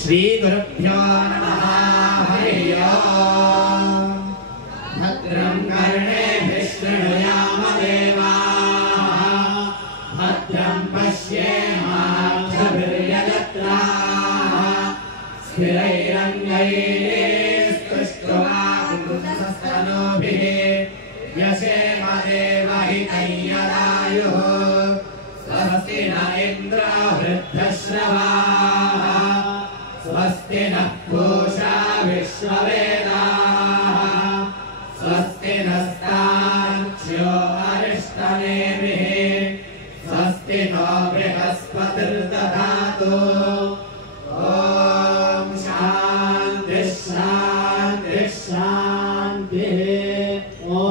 श्रीगुरुभ्यो नमः। हरिः ओम्। भद्रं कर्णेभिः शृणुयाम देवाः भद्रं पश्येमाक्षभिर्यजत्राः स्थिरैरङ्गैस्तुष्ट्वाकुंसस्तनूभिः यशेम देवहितैयदायुः स्वस्ति न इन्द्रो वृद्धश्रवाः स्वस्ति नः पूषा विश्ववेदाः स्वस्ति नस्तार्क्ष्यो अरिष्टनेमिः स्वस्ति नो बृहस्पतिर्दधातु। ॐ शान्ति शान्ति शान्तिः। ॐ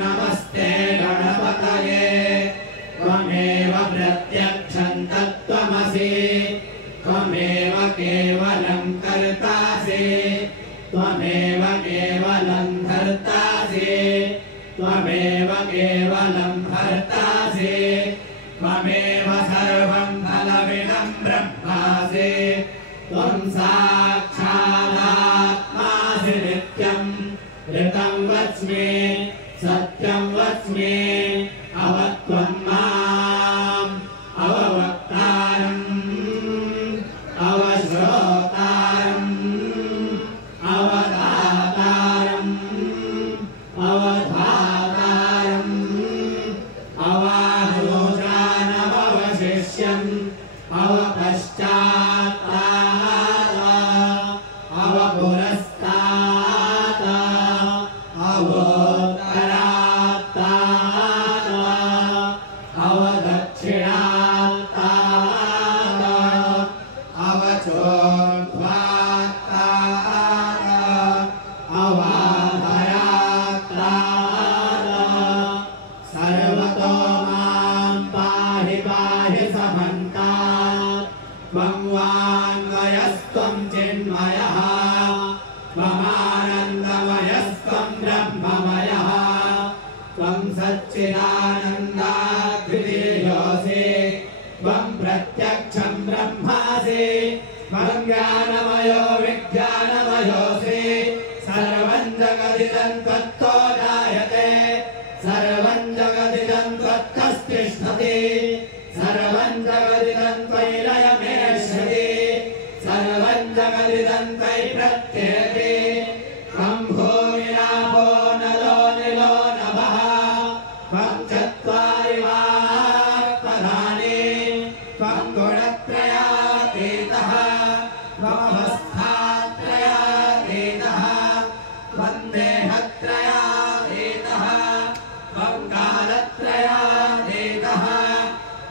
नमस्ते गणपतये त्वमेव प्रत्यक्षं तत्त्वमसि त्वमेव केवलं कर्तासि त्वमेव केवलं धर्तासि त्वमेव केवलं भर्तासि त्वमेव सर्वं फलमिदं ब्रह्मासि त्वं साक्षादात्मासि नित्यं ऋतं वच्मि सत्यं वच्मि अवत्वं माम् अववक्तारम् अवश्रोतारम् अवधातारम् अवधातारम् अवारोजानवशिष्यम् अवपश्चात्तात् अवपुरस्तात् अवोत्तरात्तात् अवदक्षिणात्तात् अवचोर्ध्वात्तात् अवाधरात्तात् सर्वतो मां पाहि पाहि समन्तात् त्वं वाङ्मयस्त्वं चिन्मयः त्वमानन्दमयस्त्वं ब्रह्ममयः त्वं सच्चिदानन्दाद्वितीयोऽसि त्वं प्रत्यक्षं ब्रह्मासि त्वं ज्ञानमयो विज्ञानमयोऽसि सर्वं जगदिदं त्वत्तो जायते सर्वं जगदिदं त्वत्तस्तिष्ठति सर्वं जगदिदं त्वयि लयमेष्यति सर्वं जगदिदं त्वयि प्रत्येति त्वं भूमिरापो नलो निलो नभः त्वं चत्वारि वाक्पदानि त्वं गुणत्रयातीतः त्वमवस्थात्रयातीतः त्वं देहत्रयातीतः त्वं कालत्रयातीतः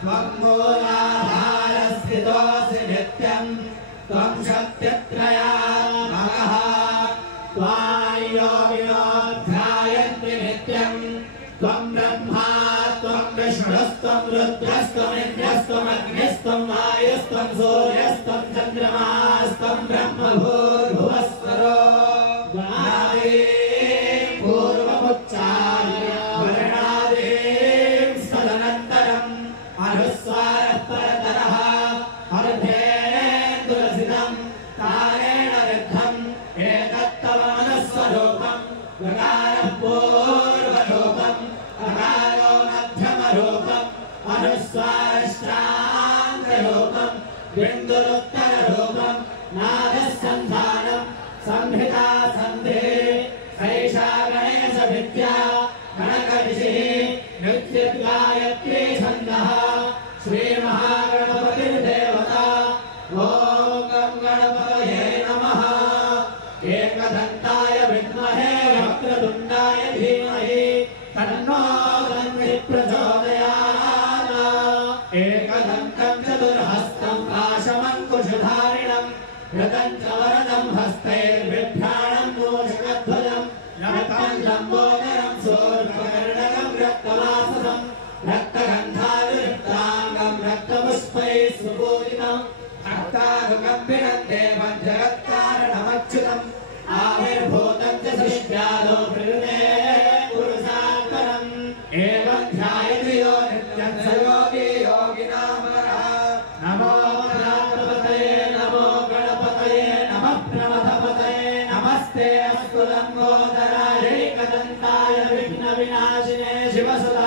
त्वं मूलाधारस्थितोऽसि नित्यं त्वं शक्तित्रयात्मकः त्वायोगिनो ध्यायन्ति नित्यं त्वं ब्रह्मा त्वं विष्णुस्त्वं रुद्रस्त्वमिन्द्रस्त्वमग्निस्त्वं वायुस्त्वं सूर्यस्त्वं चन्द्रमास्त्वं ब्रह्मभूर्भुवस्वरो पूर्वमुच्चार्य वर्णादीं सदनन्तरम् अनुस्वारः परतरः अर्धेन्दुरसितं तारेण ऋद्धम् एतत्तवमनुस्वरूपम् गकारः पूर्वरूपम् अकारो मध्यमरूपम् अनुस्वारश्चान्तरूपम् बिन्दुरुत्तररूपम् नादः सन्धानम् संहिता सन्धिः सैषा गणेशविद्या गणकऋषिः नृत्यगायत्री छन्दः श्रीमहागणपतिर्देवता ॐ गणपतये नमः। एकदन्ताय विद्महे वक्रतुण्डाय धीमहि तन्नो दन्तिः प्रचोदयात्। एकदन्तं चतुर्हस्तं पाशमङ्कुशधारिणं कृतं च वरदं हस्तैर्बिभ्राणं मूषकध्वजं नमतं लम्बोदरं शूर्पकर्णकं रक्तवाससं रक्तगन्धानुयुक्ताङ्गं रक्तपुष्पैः सुपूजितं भक्तानुकम्पिनं देवं जगत्कारणमच्युतम् आविर्भूतं च सृष्ट्यादो प्रकृते पुरुषान्तरम् एवं ध्यायति यो नित्यं स योगी योगिनामरः। नमो गणपतये नमस्ते अस्तु लंबोदराय एकदन्ताय विघ्नविनाशिने शिवसुत